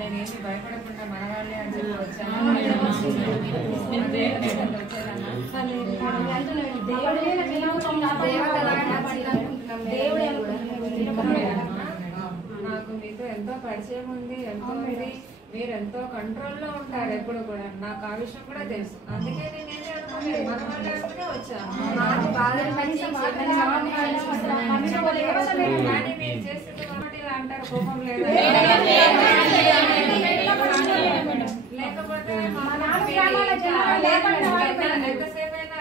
నేనేమి భయపడకుండా మన వాళ్ళే అని చెప్పి వచ్చాను. నాకు మీతో ఎంతో పరిచయం ఉంది, ఎంతో ఇది, మీరు ఎంతో కంట్రోల్లో ఉంటారు ఎప్పుడు కూడా. నాకు ఆ విషయం కూడా తెలుసు, అందుకే నేనేమి అనుకోలేదు, మన వాళ్ళే అనుకునే వచ్చాను. కానీ మీరు చేసింది ఒకటి అంటారు, కోపం లేదు. లేకపోతే ఎంతసేపైనా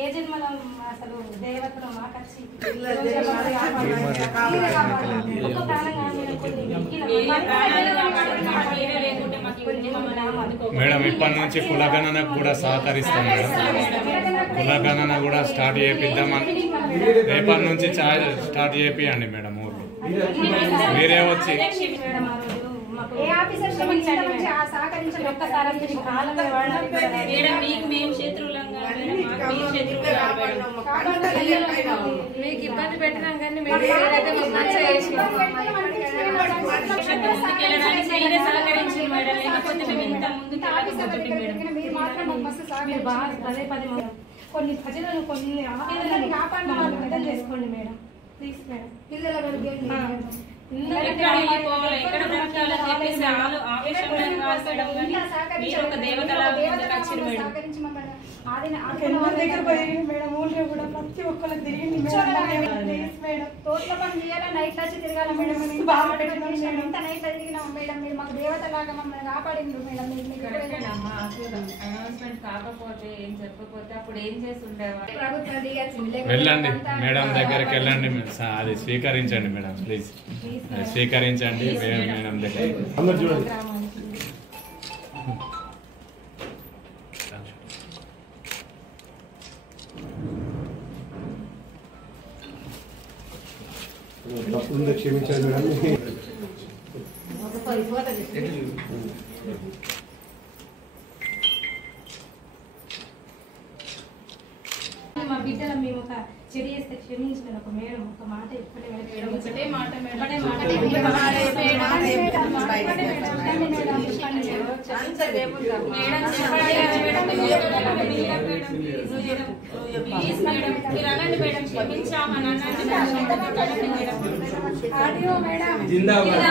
ఏ జన్మలో అసలు దేవతలు మాకచ్చి మేడం ఇప్పటి నుంచి కులగణనకు కూడా సహకరిస్తాం మేడం. కులగణన కూడా స్టార్ట్ చేపిద్దామని రేపటి నుంచి స్టార్ట్ చేపియండి మేడం. ఊర్లో మీరే వచ్చి మీకు ఇబ్బంది పెట్టినాం కానీ కొన్ని ప్రజలను కొన్ని ఆవేదనలు అర్థం చేసుకోండి మేడం, ప్లీజ్ మేడం. పిల్లల దగ్గర పోయింది మేడం. ఊళ్ళో కూడా ప్రతి ఒక్కరికి తిరిగింది మేడం. తోటల పని చేయాలా, నైట్ వచ్చి తిరగాల మేడం. బాగా ఇంత నైట్ తిరిగినాం మేడం. మీరు మాకు దేవత లాగా మమ్మల్ని కాపాడిండ్రు మేడం. అనౌన్స్మెంట్ కాకపోతే ఏం చెప్పకపోతే అప్పుడు ఏం చేసి ఉండేవాళ్ళు. వెళ్ళండి మేడం దగ్గరికి వెళ్ళండి, అది స్వీకరించండి మేడం, ప్లీజ్ స్వీకరించండి మేడం దగ్గర. తప్పుందో క్షమించండి మేడం. మా బిడ్డల మేము ఒక చెడు చేస్తే క్షమించిన ఒక మేడం ఒక మాట ఒకటే మాట జిందాబాద్.